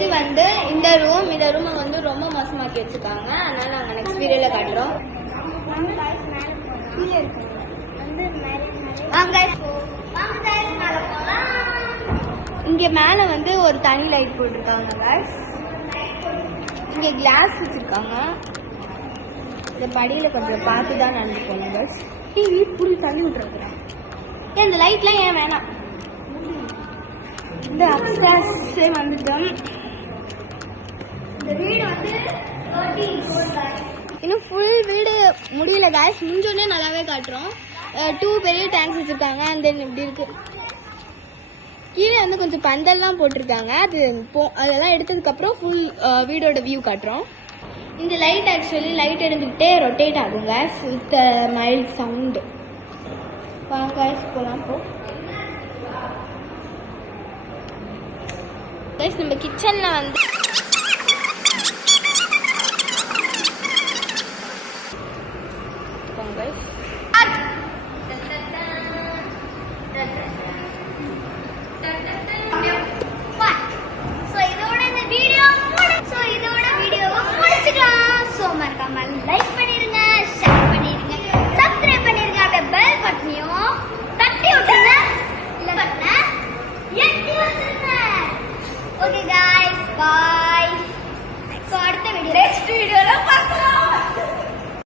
Next வந்து இந்த ரூமை வந்து ரொம்ப மோசமாக்கி வச்சிருக்காங்க. அதனால நாங்கள் நெக்ஸ்ட் வீடியோல காட்டுறோம். இங்க மேல வந்து ஒரு தனி லைட் போட்டிருக்காங்க गाइस. இங்க கிளாஸ் வச்சிருக்காங்க. இந்த படியில கொஞ்சம் பார்த்து தான் நடந்து போகணும் गाइस. வீட்டு புடி தள்ளி விட்டுறேன். இந்த லைட்லாம் ஏன் வேணாம். இந்த அப்ஸ்டேர்ஸ் வந்துட்டோம். இந்த வீடு வந்து இன்னும் ஃபுல் வீடு முடியல गाइस. முடிஞ்சோடனே நல்லாவே காட்டுறோம். 2 பெரிய டேங்க்ஸ் வச்சிருக்காங்க. அண்ட் தென் இப்படி இருக்கு. கீழே வந்து கொஞ்சம் பந்தல்லாம் போட்டிருக்காங்க. அதெல்லாம் எடுத்ததுக்கு அப்புறம் ஃபுல் வீடோட வியூ காட்டுறோம். இந்த லைட் ஆக்சுவலி லைட் எடுத்துக்கிட்டே ரொட்டேட் ஆகும் गाइस வித் மைல்ட் சவுண்ட். வாங்க गाइस போலாம். गाइस நம்ம கிச்சன்ல வந்து